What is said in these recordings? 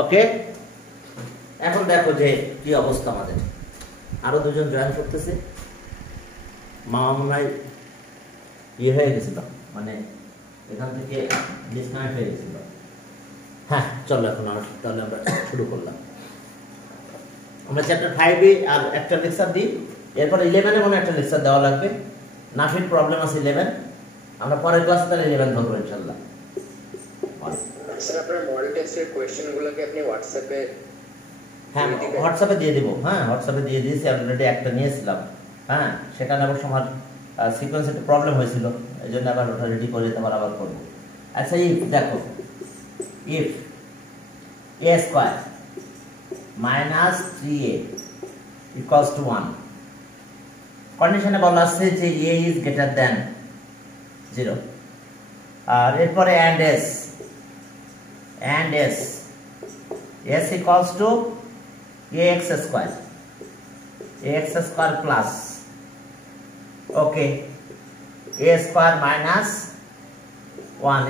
ওকে, এখন দেখো যে কি অবস্থা আমাদের। আরো দুজন জয়েন করতেছে। মামা মনে হয় ইয়ে হয়ে গেছিল, মানে এখান থেকে ডিসকানেক্ট হয়ে গেছিল। হ্যাঁ চলো, এখন তাহলে আমরা শুরু করলাম। আমরা চ্যাপ্টার 5 আর একটা লেকচার দিই, এরপর 11 মনে একটা লেকচার দেওয়া লাগবে। নাফির প্রবলেম আছে 11, আমরা পরের ক্লাসে তাহলে 11 ধরবো ইনশাআল্লাহ। স্যার আপনার মডেল টেস্টের কোশ্চেনগুলোকে আপনি হোয়াটসঅ্যাপে হোয়াটসঅ্যাপে দিয়ে দিব। হ্যাঁ হোয়াটসঅ্যাপে দিয়ে দিয়েছি, অলরেডি একটা নিয়েছিলাম। হ্যাঁ সেখানে আবার আমার সিকোয়েন্স একটু প্রবলেম হয়েছিল, এই জন্য আবার ওটা রেডি করে আবার করবো। আচ্ছা দেখো, if a square minus 3a equals to 1, কন্ডিশনে বলা আছে যে a ইজ গ্রেটার দ্যান 0। আর এরপরে and s equals two ax square plus okay a square minus 1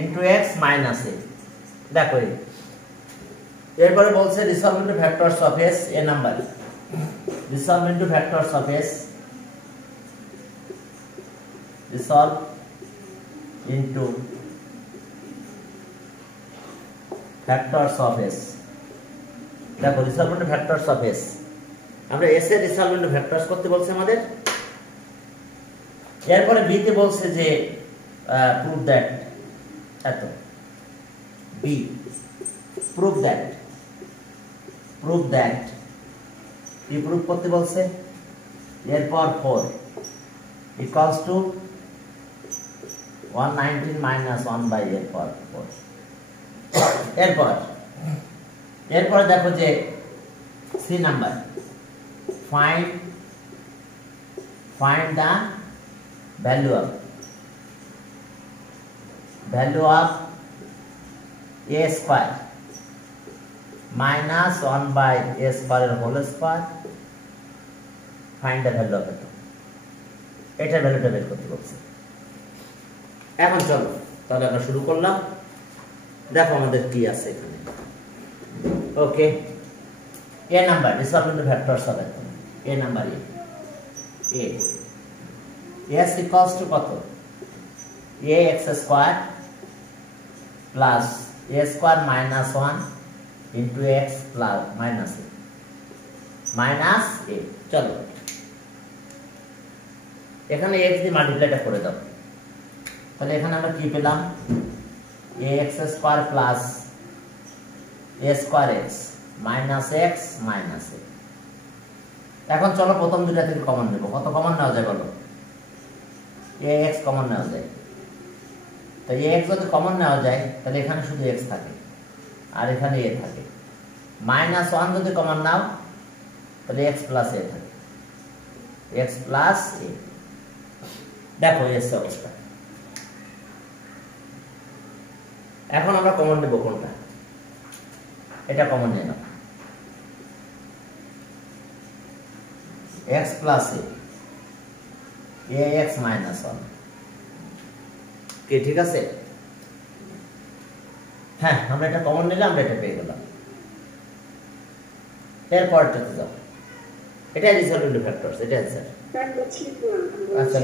into x minus a। দেখো এরপরে বলছে resolve into vectors of s, A number resolve into vectors of s, resolve into vectors of s। দেখো resolve into vectors of s, আমরা s এর resolve into vectors করতে বলছে আমাদের। এরপরে b তে বলছে যে প্রুভ দ্যাট, এত b প্রুভ দ্যাট কি প্রুভ করতে বলছে। এরপর 4 ইকুয়ালস টু 119 মাইনাস 1 বাই এরপর 4। এরপরে দেখো যে C number, find the value of a square minus 1 by a স্কয়ারের whole square, find the value of এটা ভ্যালুটা বের করতে বলছে। এখন চলো তাহলে আমরা শুরু করলাম। দেখো আমাদের কি আছে এখানে। Okay, a number resolve into vectors হবে, a number a s equals to কত, ax square plus a square minus 1 into x plus minus a। চলো এখানে x দিয়ে মাল্টিপ্লাইটা করে দাও, তাহলে এখানে আমরা কি পেলাম, ax square plus a square x minus x minus a। এখন চলো প্রথম দুইটা থেকে কমন নেব। কত কমন নেওয়া যায় বলো, ax কমন নেওয়া যায়। তো ax যদি কমন নেওয়া যায় তাহলে এখানে শুধু x থাকে আর এখানে a থাকে। মাইনাস 1 যদি কমন নাও তাহলে x প্লাস a থাকে, x প্লাস a। দেখো এস অবস্থা। এখন আমরা কমন নেব কোনটা, এটা কমন নিয়ে নাও, x plus a, ax minus 1 কি ঠিক আছে। হ্যাঁ আমরা এটা কমন নিলাম, আমরা এটা পেয়ে গেলাম। এরপরটাতে যাও, এটা রিসলভ ইন্টু ভেক্টরস, এটা অ্যানসার। আচ্ছা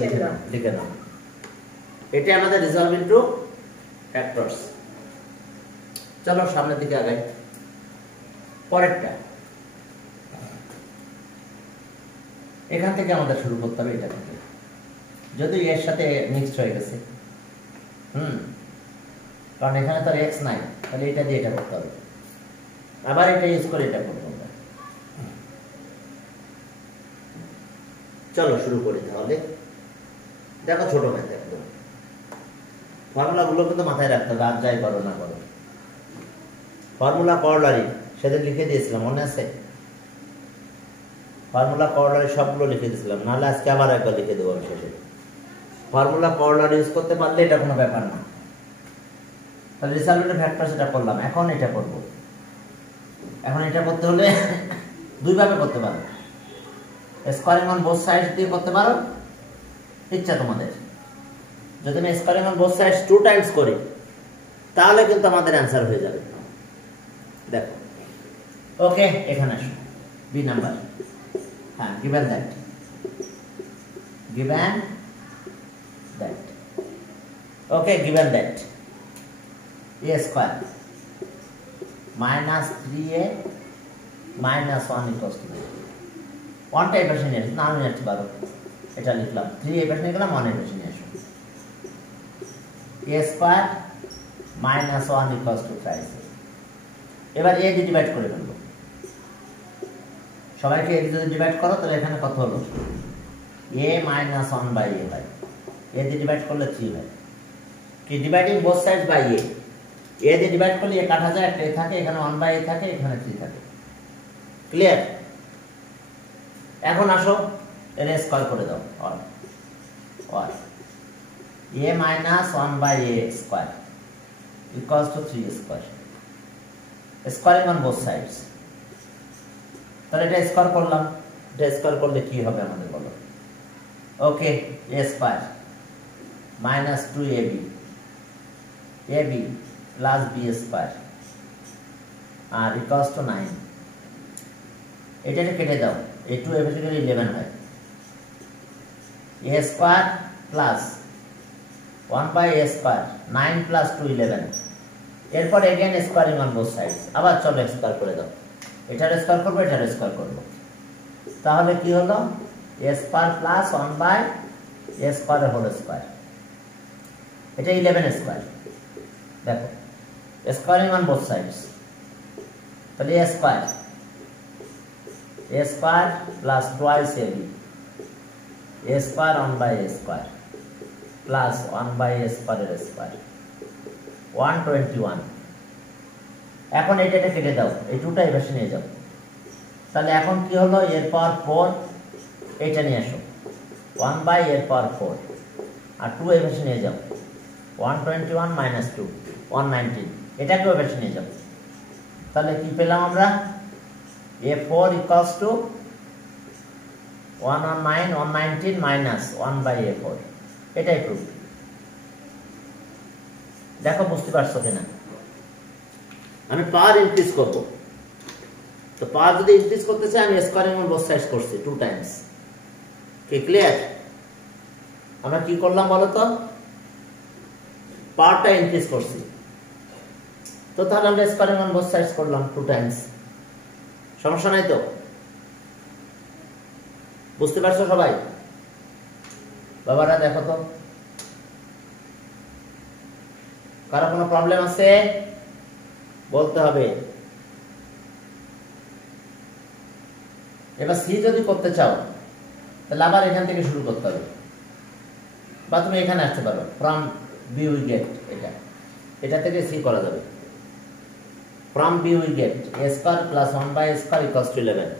লিখে নাও, এটা আমাদের রিসলভ ইন্টু ভেক্টরস। চলো সামনের দিকে আগাই। পরেরটা এখান থেকে আমাদের শুরু করতে হবে, এটা থেকে যদি এর সাথে মিক্সড হয়ে গেছে। কারণ এখানে তো x নাই, তাহলে এটা দিয়ে এটা করতে হবে, আবার এটা ইউজ করে এটা করতে হবে। চলো শুরু করি তাহলে। দেখো ছোট ম্যাথ একদম, ফর্মুলাগুলোকে তো মাথায় রাখতে হবে, আর যাই করো না করো। ফর্মুলা করলারি সেদিন লিখে দিয়েছিলাম, মনে আছে? ফর্মুলা করলারি সবগুলো লিখে দিয়েছিলাম, নাহলে আজকে আবার একবার লিখে দেবো আমি শেষে। ফর্মুলা করলারি ইউজ করতে পারলে এটা কোনো ব্যাপার না। তাহলে রিসলভ ইন্টু ভেক্টরস এটা করলাম, এখন এটা করব। এখন এটা করতে হলে দুইভাবে করতে পারো, স্কোয়ারিং অন বোথ সাইডস দিয়ে করতে পারো, ইচ্ছা তোমাদের। যদি আমি squaring on both sides 2 Times করি তাহলে কিন্তু আমাদের অ্যান্সার হয়ে যাবে। দেখো ওকে, এখানে আসো বি নাম্বার। হ্যাঁ, given that okay, given that a square minus 3a minus 1 equals to 1 টা এপাশে নিয়ে আসো, না নিয়ে আসতে পারো, এটা লিখলাম 3 এপাশে নিয়ে গেলাম, 1 এপাশে নিয়ে আসো। a square minus 1 equals to 5। এবার a দিয়ে ডিভাইড করে ফেলবো, সবাইকে a দিয়ে ডিভাইড করো, তাহলে এখানে কত হলো a minus 1 by a হয়, a দিয়ে ডিভাইড করলে 3 হয়। কি dividing both sides by a, a দিয়ে ডিভাইড করলে a কাটা যায়, একটা a থাকে, এখানে 1 by a থাকে, এখানে 3 থাকে। ক্লিয়ার? এখন আসো এর স্কয়ার করে দাও, or a minus 1 by a square equals to 3 square, squaring on both sides। তাহলে এটা স্কয়ার করলাম, এটা স্কয়ার করলে কি হবে আমাদের বলো? ওকে, a square minus 2ab plus b square R equals to 9। এটা কেটে দাও, এই 2 এর 11 হয়। a square plus 1 by a square 9 plus 2 11। এরপর again squaring on both sides, আবার চলো স্কয়ার করে দাও, এটার স্কয়ার করব, এটার স্কয়ার করব, তাহলে কি হলো a square plus 1 by a square whole square, এটা 11 স্কয়ার। দেখো স্কয়ারিং অন বোথ সাইডস, তাহলে a square plus twice ab, a square 1 by a square plus 1 by a square 121। এখন এটা কেটে দাও, এই 2টা এভাবে নিয়ে যাও, তাহলে এখন কি হলো এর পাওয়ার 4, এটা নিয়ে আসো 1 by এর পাওয়ার 4 আর 2 এভাবে নিয়ে যাও, 121 minus 2 119, এটাকেও এভাবে নিয়ে যাও, তাহলে কি পেলাম আমরা? a4 equals to 119 119 minus 1 by a4, এটাই প্রুফ। দেখো বুঝতে পারছো কিনা? আমি পাওয়ার ইনক্রিজ করব, তো পাওয়ার যদি ইনক্রিজ করতে চাই আমি স্কয়ারিং অন বোথ সাইডস করছি 2 টাইমস। কি ক্লিয়ার? আমরা কি করলাম বলো তো? পাওয়ারটা ইনক্রিজ করছি, তো তাহলে আমরা স্কয়ারিং অন বোথ সাইডস করলাম 2 টাইমস, সমস্যা নাই তো? বুঝতে পারছো সবাই? বাবারা দেখো তো, কারো কোনো প্রবলেম আছে বলতে হবে। এবার সি যদি করতে চাও তাহলে আবার এখান থেকে শুরু করতে হবে, বা তুমি এখানে আসতে পারো, ফ্রম বি উই গেট, এটা থেকে সি করা যাবে। From B we get a square plus 1 by a square equals to 11,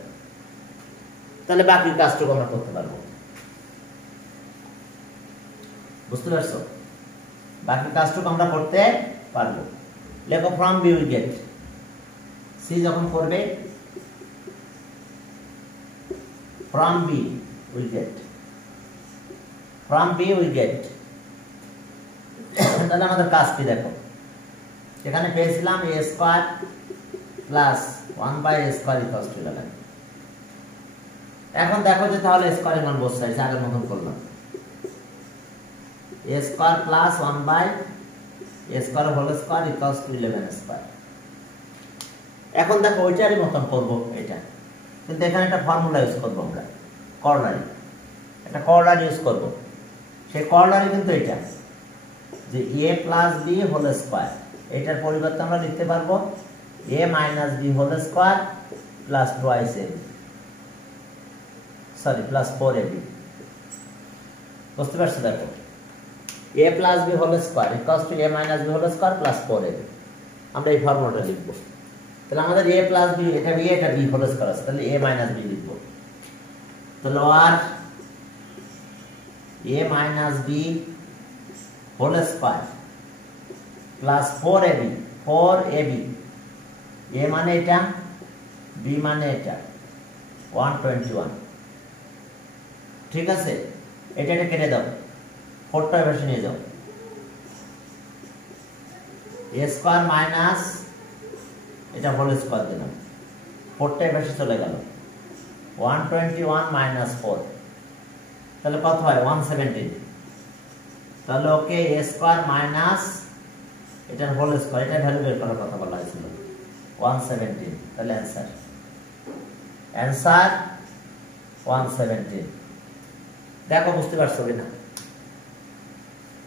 তাহলে বাকি কাজটুকু আমরা করতে পারবো। বুঝতে পারছো? বাকি কাজটুকু আমরা করতে পারবো। লেখো from B we get, C যখন করবে ফ্রম বি উই গেট, তাহলে আমাদের কাজ কি দেখো, এখানে পেয়েছিলাম a square plus 1 by a square equals to 11। এখন দেখো যে তাহলে স্কয়ারিং অন বোথ সাইডস আগের মতন করলাম, a square plus 1 by a square whole square equals to 11 square। এখন দেখো ওইটারই মতন করব এটা, কিন্তু এখানে একটা ফর্মুলা ইউজ করব আমরা, কর্নারি, একটা কর্নারি ইউজ করব। সেই কর্নারি কিন্তু এটা যে a plus b whole square, এটার পরিবর্তে আমরা লিখতে পারবো a minus b whole square plus twice ab, sorry plus 4ab। বুঝতে পারছো? দেখো a plus b whole square equals to a minus b whole square plus 4ab, আমরা এই ফর্মুলাটা লিখব। তাহলে আমাদের a plus b, এটা b এটা b whole square আছে, তাহলে a minus b লিখব। তাহলে আর a minus b whole square plus 4ab, a মানে এটা, b মানে এটা, 121। ঠিক আছে, এটা কেটে দাও, 4টা এভাবে নিয়ে যাও, এ স্কয়ার মাইনাস এটা হোল স্কয়ার দিলাম, 4টাই বেশি চলে গেল, 121 মাইনাস 4, তাহলে কত হয় 117। তাহলে ওকে এ স্কয়ার মাইনাস এটার হোল স্কয়ার, এটা ভ্যালু বের করার কথা বলা হয়েছিল 117। তাহলে অ্যান্সার 117। দেখো বুঝতে পারছো কিনা?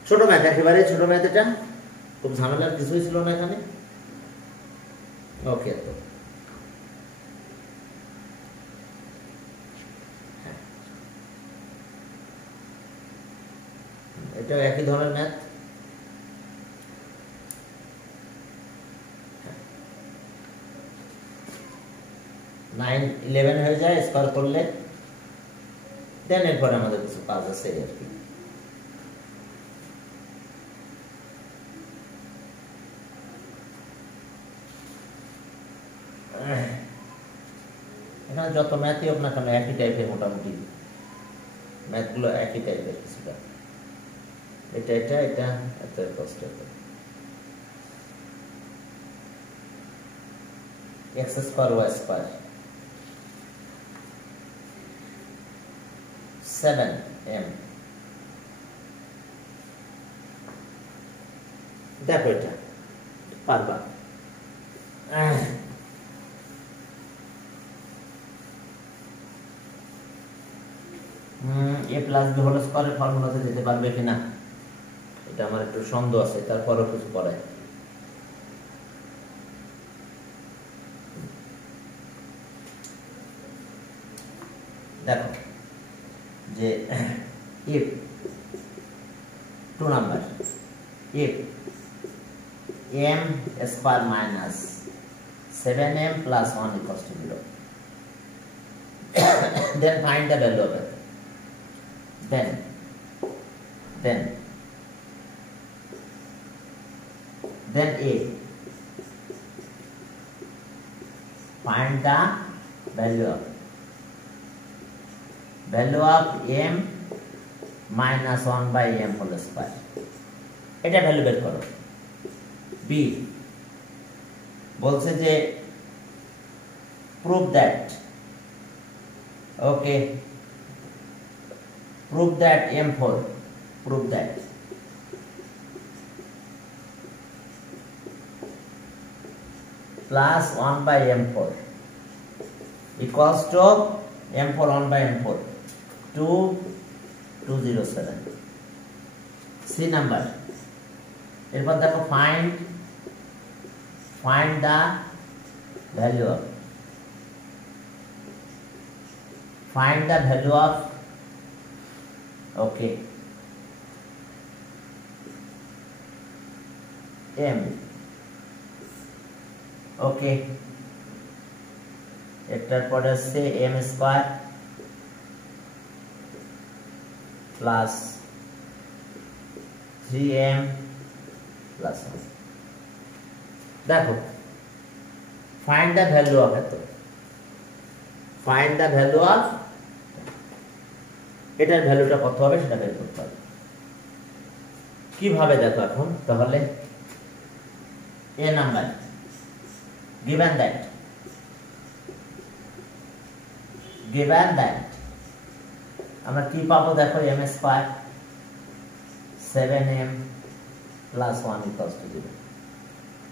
ছোট ম্যাথ, একেবারে ছোট ম্যাথ, এটা খুব ঝামেলার কিছুই ছিল না এখানে। ওকে, তো এটা একই ধরনের ম্যাথ। 9 11 হয়ে যায় স্কয়ার করলে, দেন এরপরে আমাদের কিছু কাজ আছে আর কি। এখানে যত ম্যাথই হোক না কেন একই টাইপের, মোটামুটি ম্যাথগুলো একই টাইপের কিছুটা। এটা এটা এটা এত কষ্ট, x square Y square 7m। দেখো এটা পারবা। এ প্লাস বি হোল স্কয়ারের ফর্মুলাতে দিতে পারবে কিনা এটা আমার একটু সন্দেহ আছে, তারপরও কিছু করে। দেখো যে if 2 number if m square minus 7m plus 1 equals to 0, then find the value of it. Then A, find the value of m minus 1 by m whole square, এটা ভ্যালু বের করো। B বলছে যে prove that, okay, prove that m4, prove that plus 1 by m4 equals to m4 1 by m4 207। C number, এরপর দেখো find the value of okay m, okay, একটার পরে আছে m square plus 3m plus 1। দেখো find the value of it, find the value of এটার ভ্যালুটা কত হবে সেটা বের করতে হবে। কিভাবে দেখো এখন তাহলে, a নাম্বার given that আমরা কি পাবো দেখো m square 7m plus 1 equals to 0,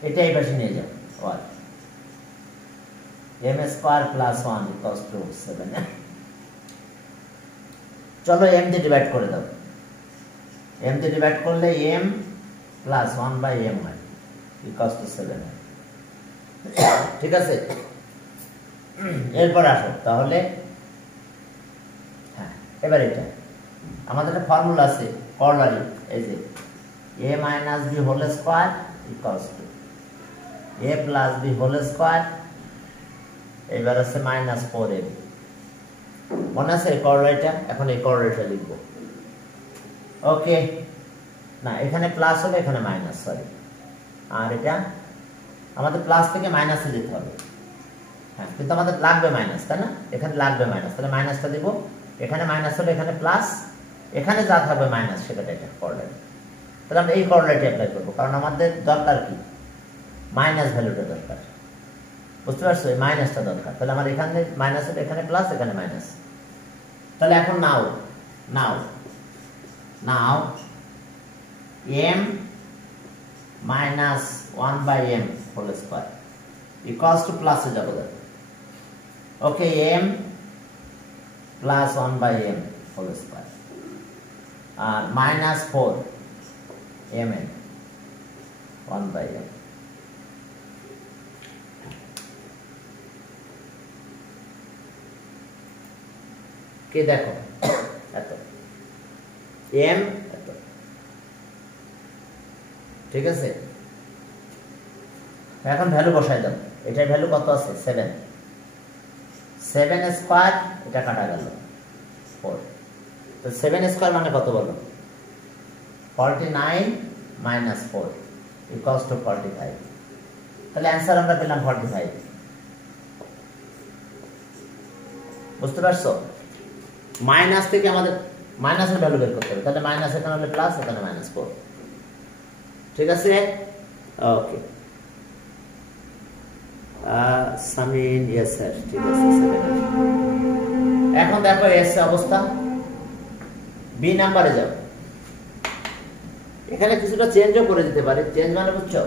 এটা এই পাশে নিয়ে যাও, আর m square plus 1 equals to 7m। চলো m দিয়ে ডিভাইড করে দাও, m দিয়ে ডিভাইড করলে m plus 1 by m হয় equals to 7m, ঠিক আছে। এরপর আসো তাহলে, হ্যাঁ এবার এটা আমাদের একটা ফর্মুলা আছে কর্নারি, এই যে a minus b whole square equals to a plus b whole square, এবার আছে minus 4ab, মনে আছে এই কর্নারিটা? এখন এই কর্নারিটা লিখবো, ওকে না এখানে প্লাস হবে এখানে মাইনাস, সরি, আর এটা আমাদের প্লাস থেকে মাইনাসে যেতে হবে, হ্যাঁ কিন্তু আমাদের লাগবে মাইনাস, তাই না? এখানে লাগবে মাইনাস, তাহলে মাইনাসটা দিব, এখানে মাইনাস হলে এখানে প্লাস, এখানে যা থাকবে মাইনাস সেটা এটা কর্নারি। তাহলে আমরা এই কর্নারিটি অ্যাপ্লাই করবো, কারণ আমাদের দরকার কি মাইনাস ভ্যালুটা দরকার, বুঝতে পারছো? এই মাইনাসটা দরকার। তাহলে আমার এখানে মাইনাস হলে এখানে প্লাস, এখানে মাইনাস। তাহলে এখন now m minus 1/m whole square equals to প্লাসে যাবো। Okay, m plus 1/m whole square আর মাইনাস 4 mn 1/m। কে দেখো এত m এত, ঠিক আছে? এখন ভ্যালু বসাই দাও। এটার ভ্যালু কত আছে? 7 স্কয়ার, এটা কাটা গেল 4। তো 7 স্কয়ার মানে কত বলো? 49 মাইনাস 4 ইকুয়ালস টু 45। তাহলে অ্যান্সার আমরা পেলাম 45। বুঝতে পারছো? মাইনাস থেকে আমাদের মাইনাসের ভ্যালু বের করতে হবে। তাহলে মাইনাস এখানে হলে প্লাস, এখানে মাইনাস 4, ঠিক আছে? ওকে সামিন, ইয়েস স্যার, ঠিক আছে। এখন দেখো এস অবস্থা, বি নাম্বারে যাও। এখানে কিছুটা চেঞ্জও করে দিতে পারে। চেঞ্জ মানে বুঝছো?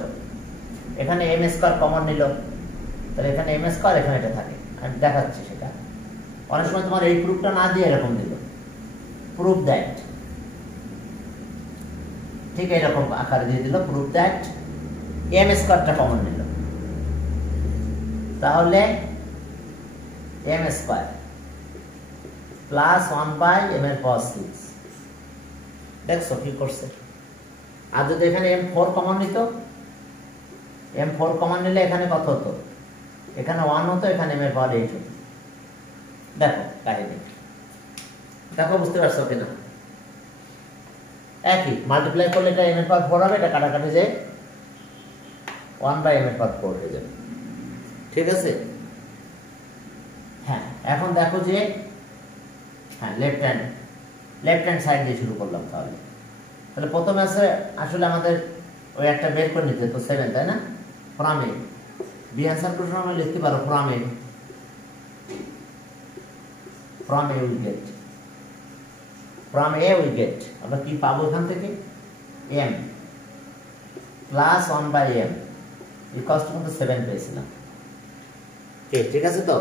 এখানে এম স্কয়ার কমন নিল, তাহলে এখানে এম স্কয়ার, এখানে এটা থাকে। আমি দেখাচ্ছি সেটা। অনেক সময় তোমার এই প্রুফটা না দিয়ে এরকম দিল, প্রুফ দ্যাট, ঠিক এরকম আকারে দিয়ে দিল, প্রুফ দ্যাট এম স্কয়ারটা কমন নিল। তাহলে এম স্কয়ার প্লাস 1/m এর পাওয়ার 6। দেখছো কি করছে? আর যদি এখানে m4 কমন নিত, m4 কমন নিলে এখানে কত হতো? এখানে 1 হতো, এখানে m এর পাওয়ার 8 হতো। দেখো কাহিনী, দেখো বুঝতে পারছো কিনা? একই মাল্টিপ্লাই করলে এটা m এর পাওয়ার 4 হবে, এটা কাটাকাটি যায় 1/m এর পাওয়ার 4 হয়ে যাবে, ঠিক আছে? হ্যাঁ, এখন দেখো যে হ্যাঁ লেফট হ্যান্ড সাইড দিয়ে শুরু করলাম। তাহলে প্রথমে আছে আসলে আমাদের ওই একটা বের করে নিতে তো 7, তাই না? ফ্রম এ বি অ্যান্সার করতে আমরা লিখতে পারো ফ্রম এ উই গেট আমরা কি পাবো এখান থেকে? m plus 1/m equals to 7 পেয়েছিলাম। ঠিক আছে? তো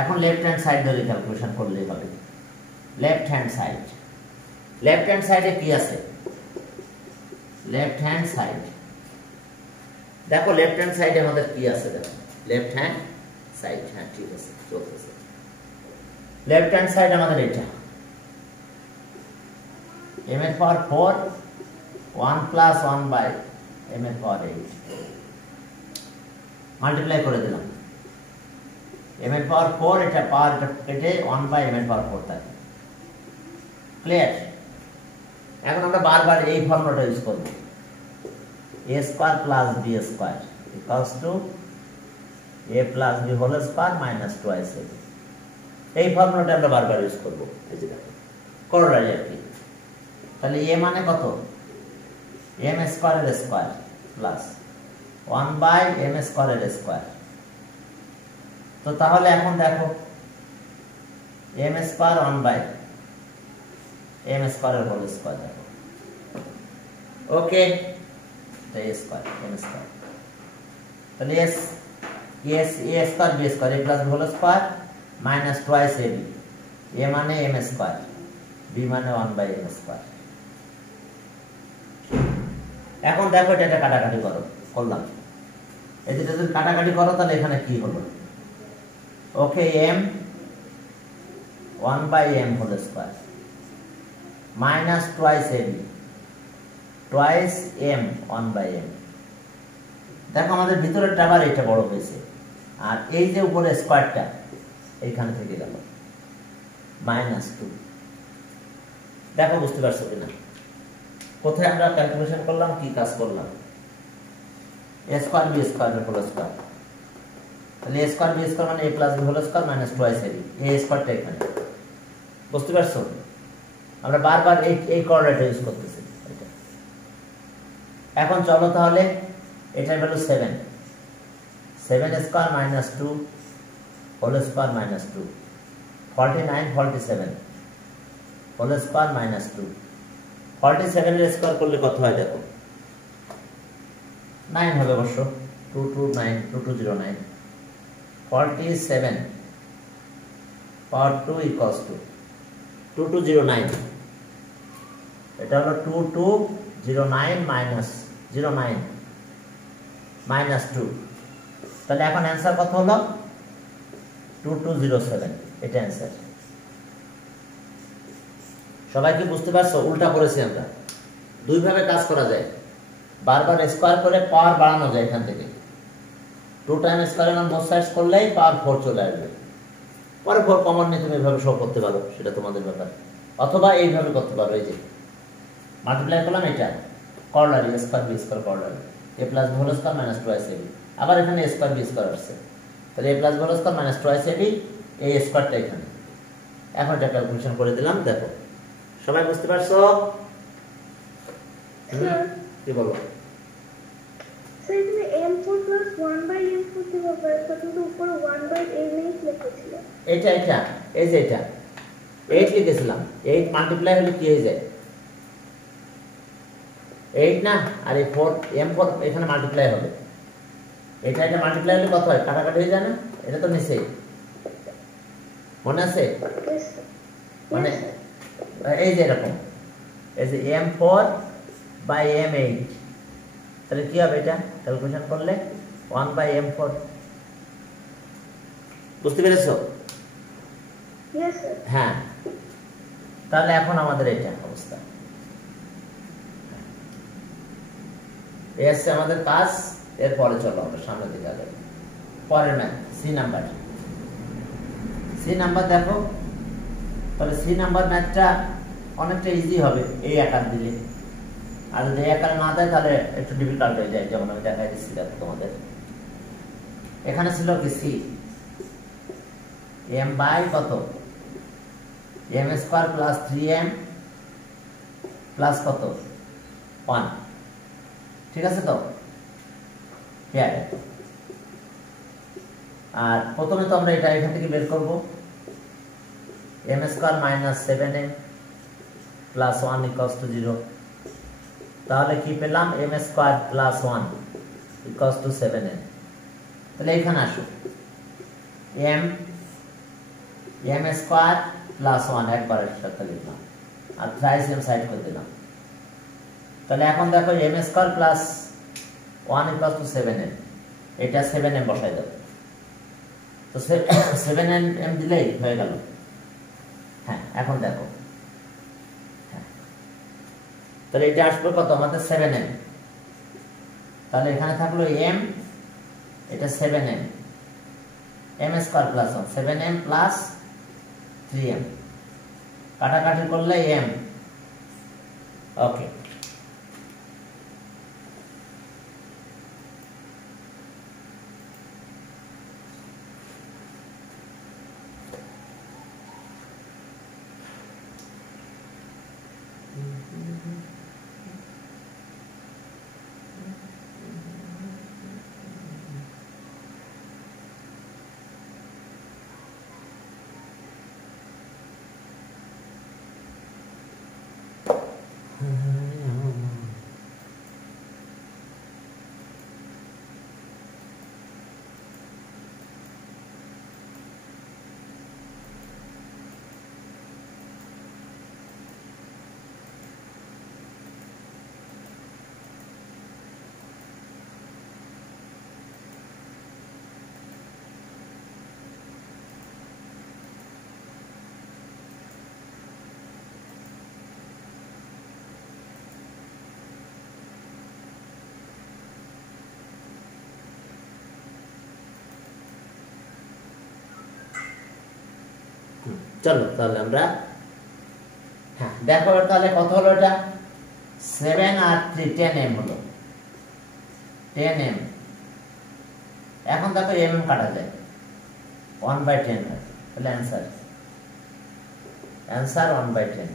এখন লেফট হ্যান্ড সাইড ধরে ক্যালকুলেশন করলেই হবে। লেফট হ্যান্ড সাইডে কি আছে? লেফট হ্যান্ড সাইড দেখো, লেফট হ্যান্ড সাইডে আমাদের কি আছে? দেখো লেফট হ্যান্ড সাইড, হ্যাঁ ঠিক আছে, চলতেছে। লেফট হ্যান্ড সাইড আমাদের এটা m এর পাওয়ার 4 1 প্লাস 1/m এর পাওয়ার 8 মাল্টিপ্লাই করে দিলাম। m এর পাওয়ার 4, এটা পাওয়ার কেটে 1/m এর পাওয়ার 4 থাকে। ক্লিয়ার? এখন আমরা বারবার এই ফর্মুলাটা ইউজ করব। a square plus b square equals to a plus b whole square minus 2ac। এই ফর্মুলাটা আমরা বারবার ইউজ করব। এই যে দেখো করোলারি আর কি। তাহলে a মানে কত? m স্কয়ারের স্কয়ার প্লাস 1/m স্কয়ারের স্কয়ার। তো তাহলে এখন দেখো m স্কয়ার 1/m স্কয়ারের হোল স্কয়ার দেখো। ওকে, তো a স্কয়ার m স্কয়ার, তাহলে a square b square a plus b whole square minus 2ac। a মানে m স্কয়ার, b মানে 1/m স্কয়ার। এখন দেখো এটা কাটাকাটি করলাম। এই যেটা যদি কাটাকাটি করো তাহলে এখানে কি হলো? Okay, m 1/m whole square minus 2ac, 2m 1/m। দেখো আমাদের ভিতরের আবার এটা বড় হয়েছে, আর এই যে উপরে স্কয়ারটা এইখান থেকে গেল -2। দেখো বুঝতে পারছো কিনা কোথায় আমরা ক্যালকুলেশন করলাম, কি কাজ করলাম? a square b square whole square. তাহলে a স্কয়ার b স্কয়ার মানে a plus b whole square minus 2ac। a স্কয়ারটা এখানে, বুঝতে পারছো? আমরা বারবার এই কোঅর্ডিনেট ইউজ করতেছি। এখন চলো তাহলে এটার value 7, 7 square minus 2 whole square minus 2, 49 47 whole square minus 2, 47 এর স্কয়ার করলে কত হয় দেখো, 9 হবে অবশ্য, 229 2209, 47 পাওয়ার 2 ইকুয়ালস টু 2209, এটা হলো 2209 মাইনাস 09 মাইনাস 2, তাহলে এখন অ্যান্সার কত হলো 2207, এটা অ্যান্সার। সবাই কি বুঝতে পারছো? উল্টা করেছি আমরা, দুই ভাবে কাজ করা যায়, বারবার স্কয়ার করে পাওয়ার বাড়ানো যায়, এখান থেকে 2 time square on both sides করলেই পাওয়ার 4 চলে আসবে, পরে 4 কমন নিয়ে তুমি এভাবে সব করতে পারো, সেটা তোমাদের ব্যাপার, অথবা এইভাবে করতে পারো, এই যে মাল্টিপ্লাই করলাম, এটা কর্নারি a স্কয়ার b স্কয়ার কর্নারি a plus b whole square minus 2ab, আবার এখানে a স্কয়ার b স্কয়ার আসছে, তাহলে a plus b whole square minus 2ab, এই স্কয়ারটা এখানে, এখন এটা ক্যালকুলেশন করে দিলাম, দেখো সবাই বুঝতে পারছো? কি বলো? স্যার তুমি m4 1/m4 কিভাবে, কিন্তু উপরে 1/m8 লিখেছিল। এটা এই যে এটা 8 লিখেছিলাম, 8 মাল্টিপ্লাই হলে কি হয়ে যায় 8 না, আর এই 4 m4 এখানে মাল্টিপ্লাই হবে, এটা মাল্টিপ্লাই হলে কত হয়, কাটাকাটি হয়ে যায় না, এটা তো নিচেই মনে আছে, মানে এই যে এরকম, এই যে m4 বাই m8, তাহলে কি হবে, এটা ক্যালকুলেশন করলে 1/m4, বুঝতে পেরেছো? Yes sir. হ্যাঁ, তাহলে এখন আমাদের এটা অবস্থা, এই আছে আমাদের কাজ, এরপরে চলো আমরা সামনের দিকে আগে, পরের ম্যাথ সি নাম্বার দেখো, তাহলে সি নাম্বার ম্যাথটা অনেকটা ইজি হবে এই আকার দিলে, আর যদি এই আকার না দেয় তাহলে একটু ডিফিকাল্ট হয়ে যায়, যেমন আমি দেখাই দিচ্ছি দেখো তোমাদের, এখানে ছিল কি সি m বাই কত m square plus 3m plus কত 1, ঠিক আছে তো? হ্যাঁ, আর প্রথমে তো আমরা এটা এখান থেকে বের করব, m square minus 7m plus 1 equals to 0, তাহলে কি পেলাম, m square plus 1 equals to 7m, তাহলে এখানে আসো m স্কয়ার প্লাস 1 একবার একসাথে লিখলাম, আর থ্রাইস m সাইড করে দিলাম, তাহলে এখন দেখো m square plus 1 equals to 7m, এটা 7m বসাই দাও, তো 7m দিলেই হয়ে গেল। হ্যাঁ, এখন দেখো, তাহলে এটা আসবে কত আমাদের 7m, তাহলে এখানে থাকলো m, এটা 7m, m square plus 1 7m plus 3m, কাটাকাটি করলে m, ওকে, চলো তাহলে আমরা, হ্যাঁ দেখো তাহলে কত হলো, এটা 7 আর 3 10m হলো, 10m, এখন দেখো mm কাটা যায় 1/10 হয়, তাহলে অ্যান্সার 1/10,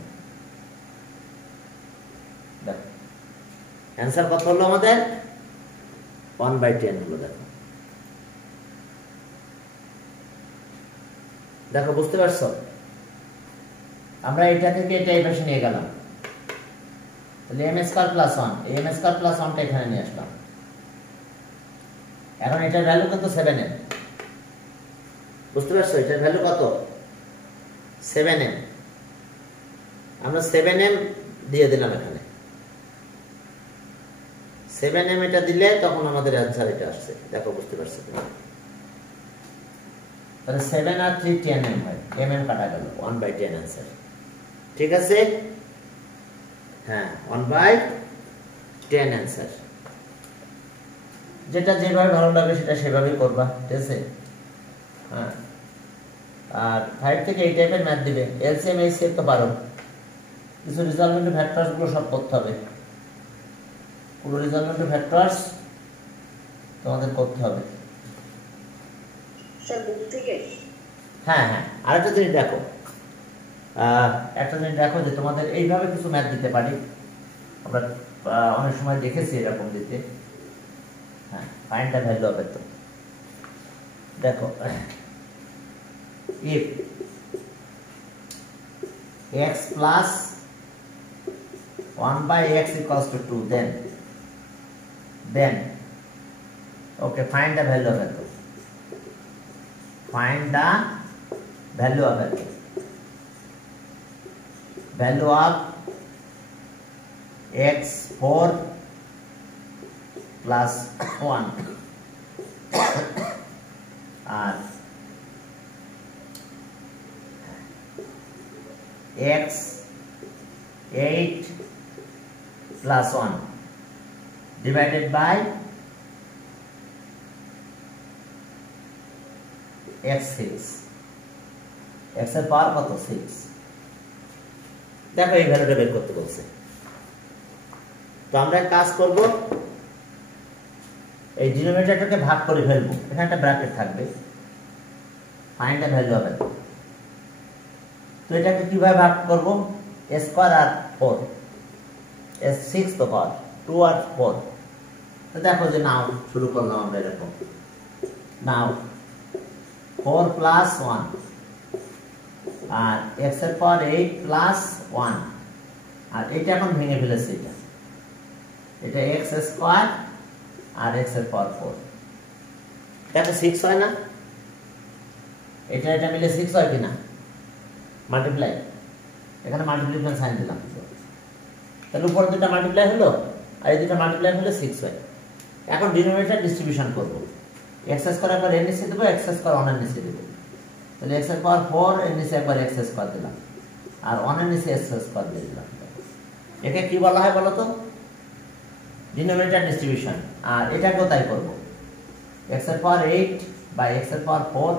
দেখো অ্যান্সার কত হলো আমাদের 1/10 হলো। দেখো বুঝতে পারছো, আমরা এটা থেকে এটা এই পাশে নিয়ে গেলাম, তাহলে m স্কয়ার প্লাস 1, এই m স্কয়ার প্লাস 1টা এখানে নিয়ে আসলাম। এখন এটার ভ্যালু কত? 7m। বুঝতে পারছো, এটার ভ্যালু কত? 7m। আমরা 7m দিয়ে দিলাম এখানে। 7m এটা দিলে তখন আমাদের অ্যানসার এটা আসছে। দেখো বুঝতে পারছো, তাহলে 7 আর 3 10m হয়, mm কাটা গেল, 1/10 অ্যানসার। ঠিক আছে, হ্যাঁ 1/10 অ্যানসার। যেটা যেভাবে ভালো লাগে সেটা সেভাবেই করবা, ঠিক আছে। হ্যাঁ, আর 5 থেকে এই টাইপের ম্যাথ দিবে, এলসিএম এইচসিএফ তো পারো, কিছু রিজলভেন্ট ফ্যাক্টরস গুলো সব করতে হবে, পুরো রিজলভেন্ট ফ্যাক্টরস তোমাদের করতে হবে। স্যার বুক থেকে? হ্যাঁ হ্যাঁ, আরেকটা জিনিস দেখো, একটা জিনিস দেখো যে তোমাদের এইভাবে কিছু ম্যাথ দিতে পারি, আমরা অনেক সময় দেখেছি এরকম দিতে। হ্যাঁ, ফাইন্ড দ্য ভ্যালু অফ এত। দেখো, if x plus 1/x equals to 2, then okay, find the value of eto. Find the value of eto. Value of x4 plus 1 R x8 plus 1 divided by x6, x এর পাওয়ার কত? 6। দেখো এই ভ্যালুটা বের করতে বলছে, তো আমরা কাজ করব, এই ডিনোমিনেটরটাকে ভাগ করে ফেলবো, এখানে একটা ব্র্যাকেট থাকবে, ফাইন্ড দ্য ভ্যালু অফ এট। তো এটাকে কিভাবে ভাগ করব? স্কয়ার আর 4, s6 তো পাওয়ার 2 আর 4। তো দেখো যে নাও শুরু করলাম আমরা এরকম, নাও 4 প্লাস 1 আর x এর পাওয়ার 8 প্লাস 1, আর এটা এখন ভেঙে ফেলেছে, এটা x স্কয়ার আর x এর পাওয়ার 4। দেখো 6 হয় না, এটা মিলে 6 হয় কিনা? মাল্টিপ্লাই, এখানে মাল্টিপ্লিকেশন সাইন দিলাম, তাহলে উপরে দুটো মাল্টিপ্লাই হলো আর এই দুটো মাল্টিপ্লাই হলে 6 হয়। এখন ডিনোমিনেটর ডিস্ট্রিবিউশন করব, x স্কয়ার একবার এর নিচে দেব, x স্কয়ার 1 এর নিচে দেব, তাহলে x এর পাওয়ার 4 এর নিচে একবার x স্কয়ার দিলাম আর 1 এর নিচে x স্কয়ার দিয়ে দিলাম। একে কি বলা হয় বলো তো? Denominator distribution. আর এটাকেও তাই করব, x এর পাওয়ার 8 বাই x এর পাওয়ার 4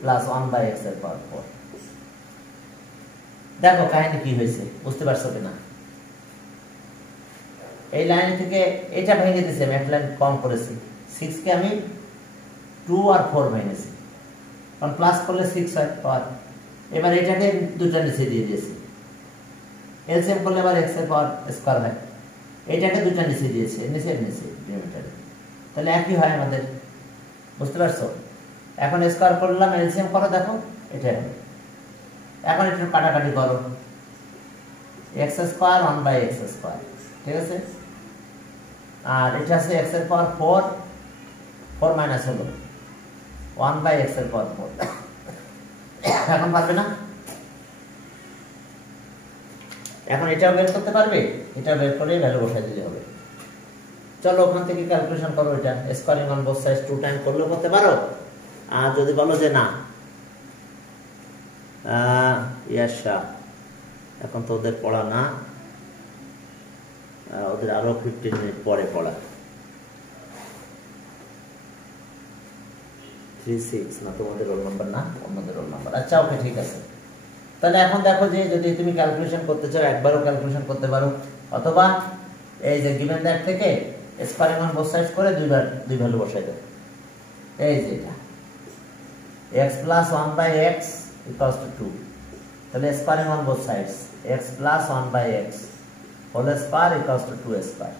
প্লাস 1 বাই x এর পাওয়ার 4। দেখো কাহিনী কি হয়েছে, বুঝতে পারছো কিনা? এই লাইন থেকে এটা ভেঙে দিয়েছি, আমি এক লাইন কম করেছি, 6 কে আমি 2 আর 4 ভেঙেছি, কারণ প্লাস করলে 6 হয় পাওয়ার। এবার এটাকে দুটো নিচে দিয়ে দিয়েছি, এলসিএম করলে আবার x এর পাওয়ার স্কয়ার হয়, এটাকে দুটো নিচে দিয়েছি, এর নিচে ডিনোমিনেটরে, তাহলে একই হয় আমাদের। বুঝতে পারছো? এখন স্কয়ার করলাম, এলসিএম করো, দেখো এটা হবে। এখন একটু কাটাকাটি করো, x স্কয়ার 1/x স্কয়ার, ঠিক আছে। আর এটা আছে x এর পাওয়ার 4 মাইনাস হলো 1/x এর পাওয়ার 4। এখন পারবে না? এখন এটাও বের করতে পারবে, এটা বের করে ভ্যালু বসাই দিলে হবে। চলো ওখান থেকে ক্যালকুলেশন করো, এটা স্কয়ারিং অন বোথ সাইডস 2 টাইম করলেও করতে পারো, আর যদি বলো যে না ইয়াশা এখন তো ওদের পড়া না, ওদের আরো 15 মিনিট পরে পড়া, 36 না তোমাদের রোল নাম্বার না, অন্যদের রোল নাম্বার। আচ্ছা ওকে, ঠিক আছে। তাহলে এখন দেখো যে যদি তুমি ক্যালকুলেশন করতে চাও একবারও ক্যালকুলেশন করতে পারো, অথবা এই যে গিভেন দ্যাট থেকে স্কয়ারিং অন বোথ সাইডস করে দুই ভ্যালু বসাই দাও। এই যে এটা x plus 1/x equals to 2, তাহলে squaring on both sides x plus 1/x whole square equals to 2 square.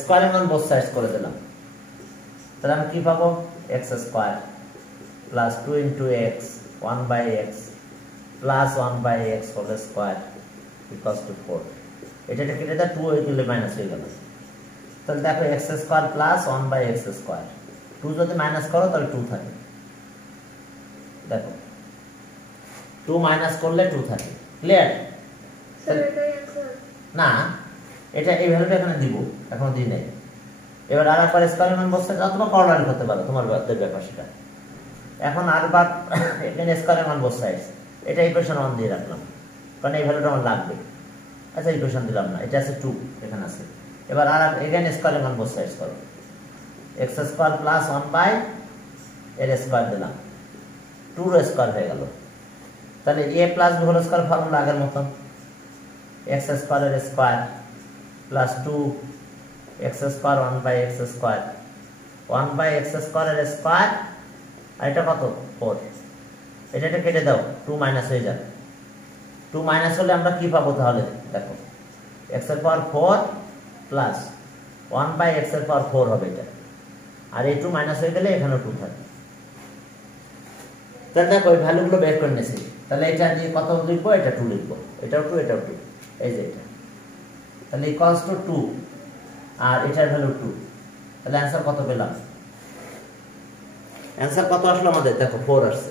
স্কোয়ারের মান বোথ সাইডস করে দিলাম, তাহলে আমি কি পাবো x square plus 2 into x 1/x plus 1/x whole square equals to 4। এটা কেটে দেয় 2 হয়ে মাইনাস হয়ে গেল। তাহলে দেখো x square plus 1/x square, 2 যদি মাইনাস করো তাহলে 2 থাকে। দেখো 2 মাইনাস করলে 2 থাকে। ক্লিয়ার? না, এটা এই ভ্যালুটা এখানে দিব, এখনো দিই নাই। এবার আর একবার স্কয়ারের মান বসছে, যা তোমরা করলারি করতে পারো, তোমার ব্যাপার সেটা। এখন আরবার এখানে স্কয়ারের মান বসছে, এটা ইকুয়েশন 1 দিয়ে রাখলাম, কারণ এই ভ্যালুটা আমার লাগবে। আচ্ছা ইকুয়েশন দিলাম না, এটা আছে 2 এখানে আছে। এবার আর এখানে স্কয়ারের মান বসছে করো, x স্কয়ার প্লাস 1 এর স্কয়ার দিলাম, 2 এর স্কয়ার হয়ে গেল। তাহলে a plus b whole square formula আগের মতন, x স্কয়ার এর square plus 2 x square 1/x square, 1/x square এর স্কয়ার, আর এটা কত 4। এটা কেটে দাও, 2 মাইনাস হয়ে যাবে। 2 মাইনাস হলে আমরা কি পাবো তাহলে দেখো, x এর পাওয়ার 4 প্লাস 1/x এর পাওয়ার 4 হবে এটা, আর এই 2 মাইনাস হয়ে গেলে এখানে 2 থাকবে। তাহলে দেখো এই ভ্যালুগুলো বের করে নিয়েছি। তাহলে এটা দিয়ে কত লিখবো, এটা 2 লিখবো, এটাও 2 এটাও 2, এই যে এটা। তাহলে ইকুয়ালস টু 2 আর এটার ভ্যালু 2। তাহলে অ্যান্সার কত পেলাম? অ্যান্সার কত আসলো আমাদের? দেখো 4 আসছে।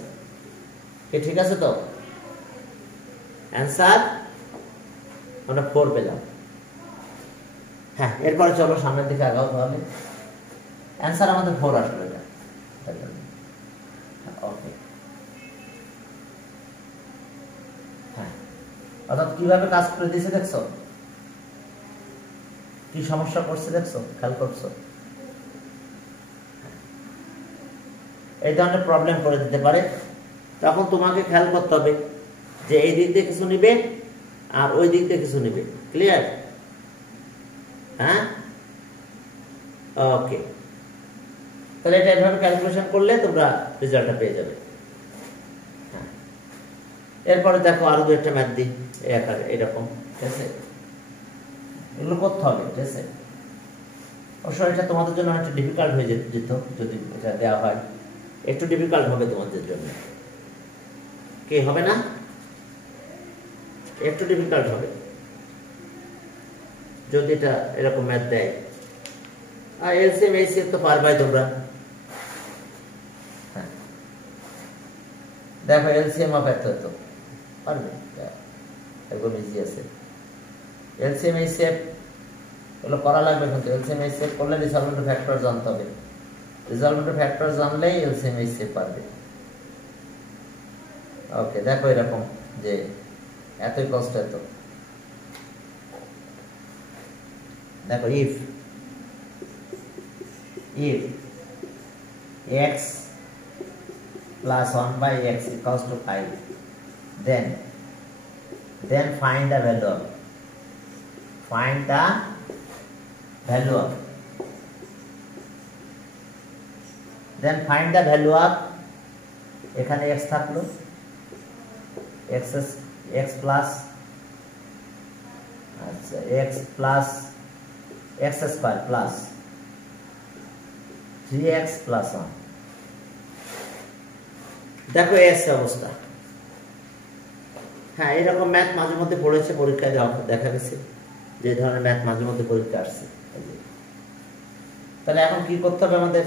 কি ঠিক আছে তো? অ্যান্সার আমরা 4 পেলাম। হ্যাঁ, এরপরে চলো সামনের দিকে আগাও। তাহলে অ্যান্সার আমাদের 4 আসলো এটা। ওকে, হ্যাঁ, অর্থাৎ কিভাবে কাজ করে দিয়েছে দেখছো, কি সমস্যা করছে দেখছো, খেয়াল করছো? এই ধরনের প্রবলেম করে দিতে পারে। তখন তোমাকে খেয়াল করতে হবে যে এই দিক দিয়ে কিছু নিবে আর ওই দিক দিয়ে কিছু নিবে। ক্লিয়ার? হ্যাঁ, ওকে। তাহলে এটা এভাবে ক্যালকুলেশন করলে তোমরা রেজাল্টটা পেয়ে যাবে। হ্যাঁ, এরপরে দেখো আরো 2টা ম্যাথ দিই এরকম, ঠিক আছে? এগুলো করতে হবে, ঠিক আছে? অবশ্য এটা তোমাদের জন্য একটা ডিফিকাল্ট হয়ে যেত যদি এটা দেওয়া হয়, একটু ডিফিকাল্ট হবে তোমাদের জন্য। কি হবে না? একটু ডিফিকাল্ট হবে যদি এটা এরকম ম্যাথ দেয়। আর এলসিএম এইচসিএফ তো পারবাই তোমরা। হ্যাঁ, দেখো এলসিএম অফ এত তো পারবে, একদম ইজি আছে। এলসিএম এইচসিএফ এগুলো করা লাগবে, কিন্তু এলসিএম এইচসিএফ করলে রিজলভেন্ট ফ্যাক্টর জানতে হবে। রিজলভেন্ট ফ্যাক্টর জানলেই এলসিএম এইচসিএফ পারবে। ওকে, দেখো এরকম যে এতই কষ্ট এত। দেখো if x plus 1/x equals to 5, then find the value of এখানে x থাকলো, x প্লাস আচ্ছা x plus x square plus 3x plus 1। দেখো এস অবস্থা। হ্যাঁ, এরকম ম্যাথ মাঝে মধ্যে পড়েছে পরীক্ষায়, দেখা গেছে যে ধরনের ম্যাথ মাঝে মধ্যে পরীক্ষা আসছে। তাহলে এখন কি করতে হবে আমাদের?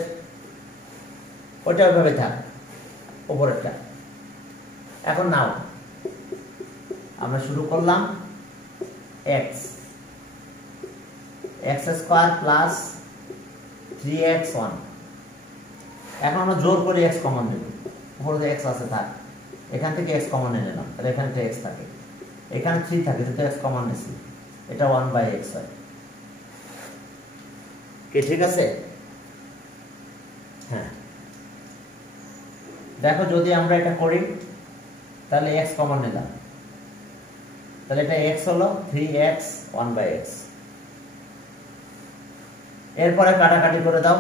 ওইটা ওইভাবে থাক, উপরেরটা। এখন নাও আমরা শুরু করলাম x স্কয়ার প্লাস 3x1। এখন আমরা জোর করে x কমন নেব, উপরে যে x আছে থাক, এখান থেকে x কমন নিলাম, তাহলে এখানে x থাকে, এখানে 3 থাকে, যেহেতু x কমন নিছি, এটা 1/x হয়। কি ঠিক আছে? হ্যাঁ, দেখো যদি আমরা এটা করি তাহলে x কমন নিলাম, তাহলে এটা x হলো 3x 1/x। এরপরে কাটাকাটি করে দাও,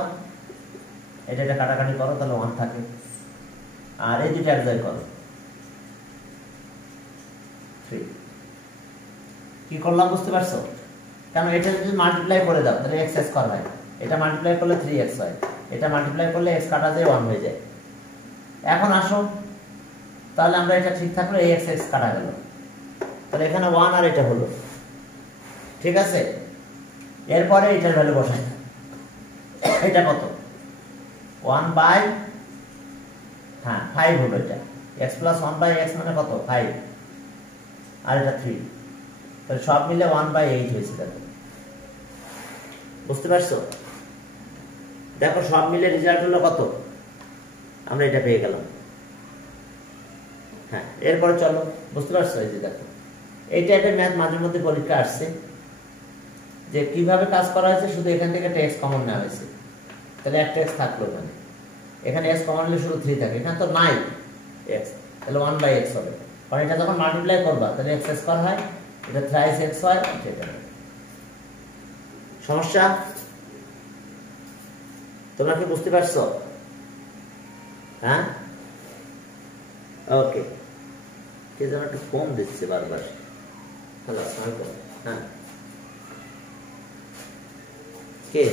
এটা কাটাকাটি করো, তাহলে 1 থাকে, আর এই দুটো অ্যাড করো 3। কি করলাম বুঝতে পারছো? কারণ এটা যদি মাল্টিপ্লাই করে দাও তাহলে এক্স স্কয়ার হয়, এটা মাল্টিপ্লাই করলে 3x হয়, এটা মাল্টিপ্লাই করলে x কাটা যায় 1 হয়ে যায়। এখন আসো তাহলে আমরা এটা ঠিক থাকলো, এই x কাটা গেল, তাহলে এখানে 1 আর এটা হলো, ঠিক আছে। এরপরে এটার ভ্যালু বসাই, এটা কত 1/5 হলো, এটা x + 1/x মানে কত 5 আর এটা 3, তাহলে সব মিলে 1/8 হয়েছে। দেখো বুঝতে পারছো? দেখো সব মিলে রেজাল্ট হলো কত, আমরা এটা পেয়ে গেলাম। হ্যাঁ, এরপরে চলো, বুঝতে পারছো? এই যে দেখো এই টাইপের ম্যাথ মাঝে মধ্যে পরীক্ষা আসছে, যে কিভাবে কাজ করা হয়েছে, শুধু এখান থেকে একটা x কমন নেওয়া হয়েছে, তাহলে একটা x থাকলো এখানে, এখানে x কমন নিলে শুধু 3 থাকে, এখানে তো নাই x, তাহলে 1/x হবে। কারণ এটা যখন মাল্টিপ্লাই করবা তাহলে x স্কয়ার হয়, এটা থ্রাইস x হয়, এটা সমস্যা। তোমরা কি বুঝতে পারছো? হ্যাঁ, ওকে। কে যেন একটু ফোন দিচ্ছে বারবার। হ্যালো, আসসালামু আলাইকুম। হ্যাঁ, কে?